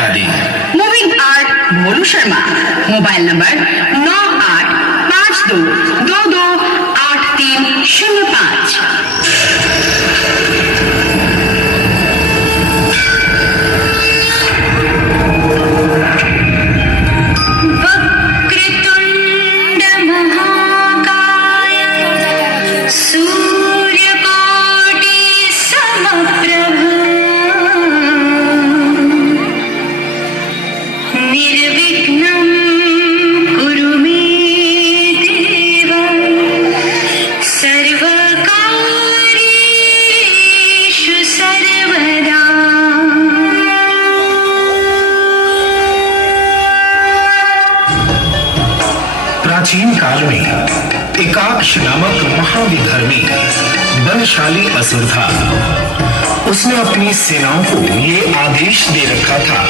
बता दी। Moving art भोलू Sharma, mobile number 9852228305। प्राचीन काल में एकाक्ष नामक महाविधर्मी बलशाली असुर था। उसने अपनी सेनाओं को ये आदेश दे रखा था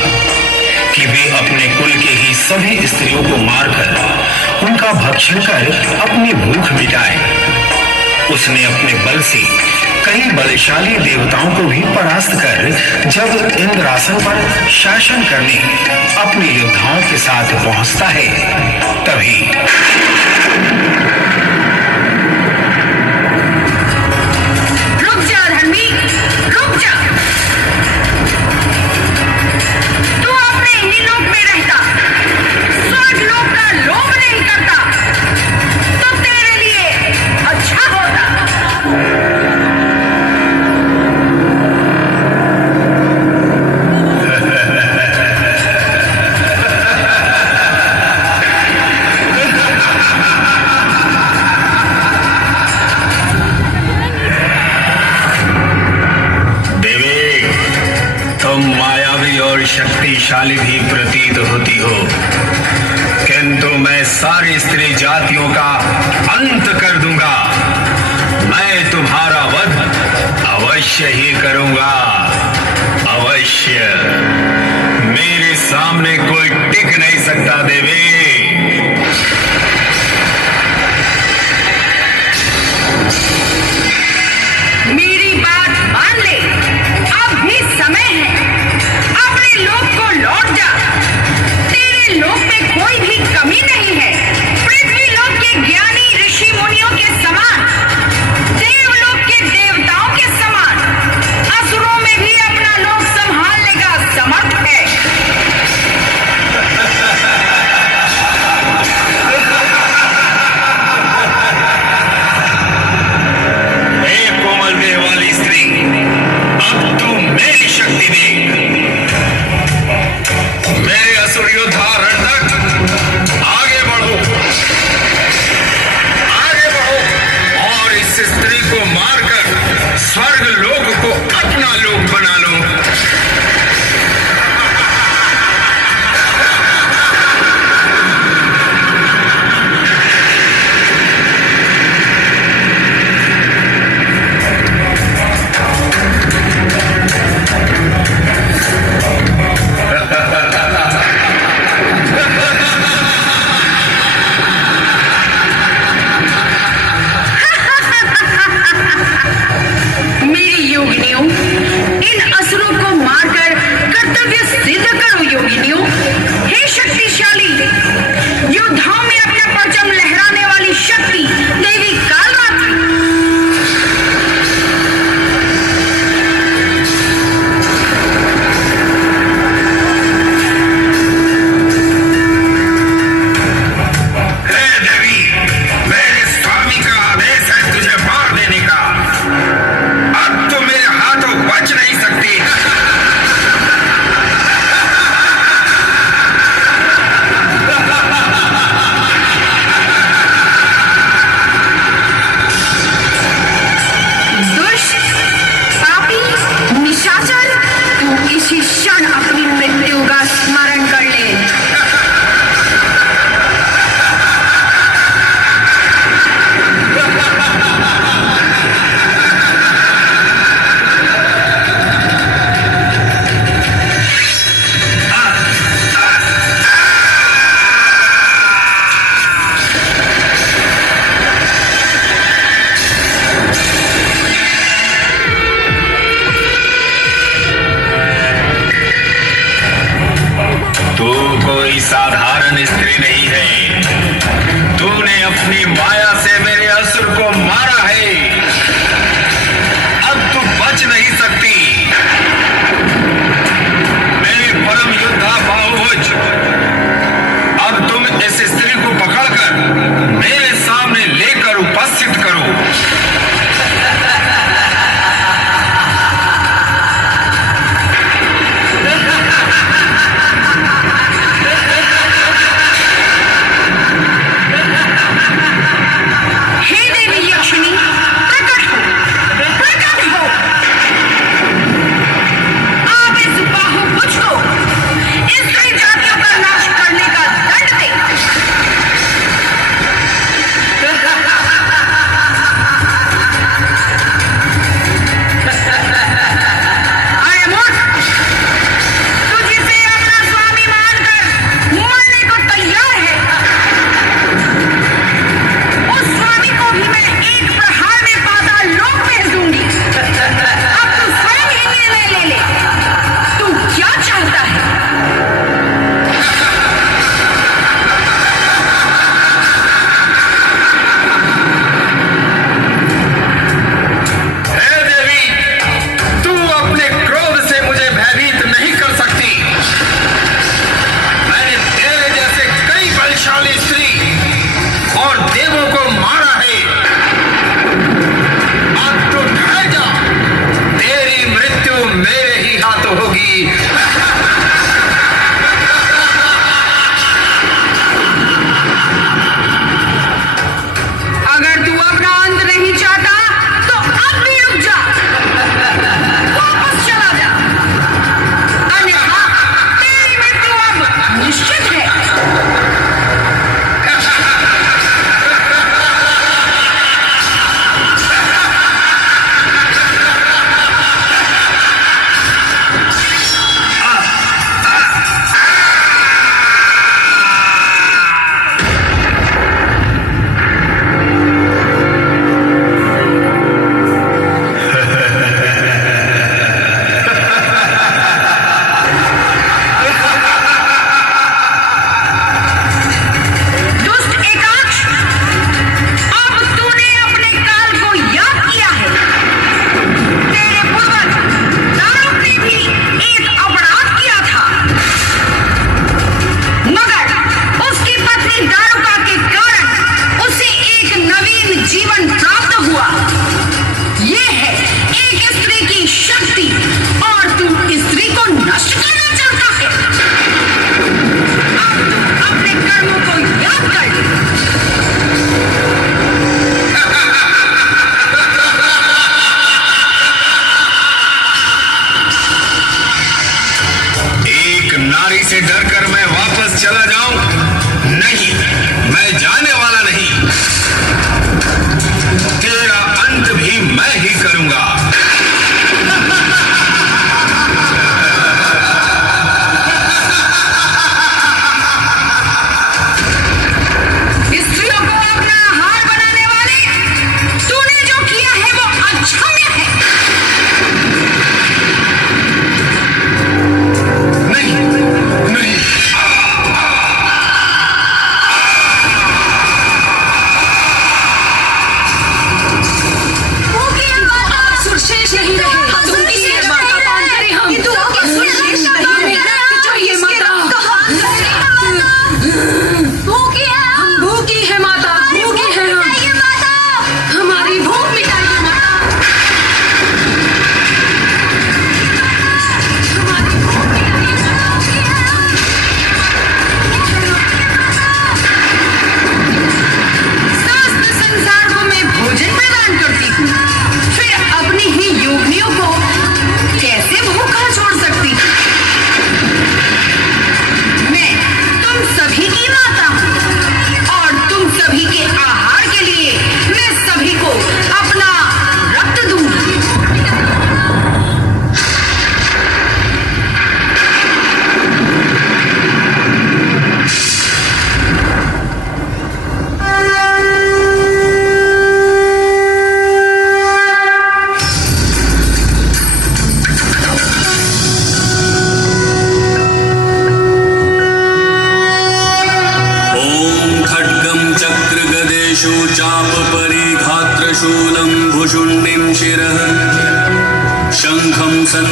कि वे अपने कुल के ही सभी स्त्रियों को मारकर उनका भक्षण कर अपनी भूख मिटाए। उसने अपने बल से कई बलशाली देवताओं को भी परास्त कर जब इंद्रासन पर शासन करने अपने योद्धाओं के साथ पहुंचता है, तभी रुक जा धर्मी, रुक जा। तू अपने ही लोक में रहता, स्वर्ग लोक का लोभ नहीं करता तो तेरे लिए अच्छा होता। शक्तिशाली भी प्रतीत होती हो, किंतु मैं सारी स्त्री जातियों का अंत कर दूंगा। मैं तुम्हारा वध अवश्य ही करूंगा, अवश्य। मेरे सामने कोई टिक नहीं सकता देवी। मेरी बात मान ले, अब भी समय है। अपने लोक को लौट जा। तेरे लोक में कोई भी कमी नहीं है। पृथ्वी लोक के ज्ञानी ऋषि मुनियों के समान, देवलोक के देवताओं के समान असुरों में भी अपना लोक संभालने का समर्थ है। कोई साधारण स्त्री नहीं है। तूने अपनी माया से मेरे असुर को मारा है। अब तू बच नहीं सकती। मेरे परम योद्धा बाहुभुज, अब तुम इस स्त्री को पकड़कर मेरे सामने लेकर उपस्थित करो।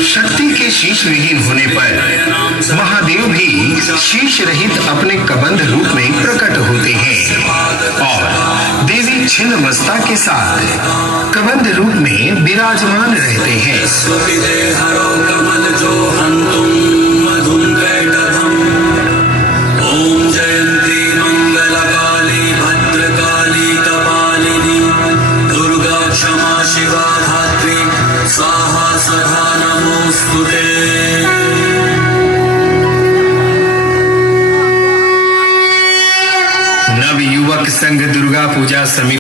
शक्ति के शीश विहीन होने पर महादेव भी शीश रहित अपने कबंध रूप में प्रकट होते हैं और देवी छिन्नमस्ता के साथ कबंध रूप में विराजमान रहते हैं। ओम जयंती मंगलकाली भद्रकाली कपालिनी दुर्गा क्षमा शिवा धात्री स्वाहा सदा नमोस्तुते। नवयुवक संघ दुर्गा पूजा समिति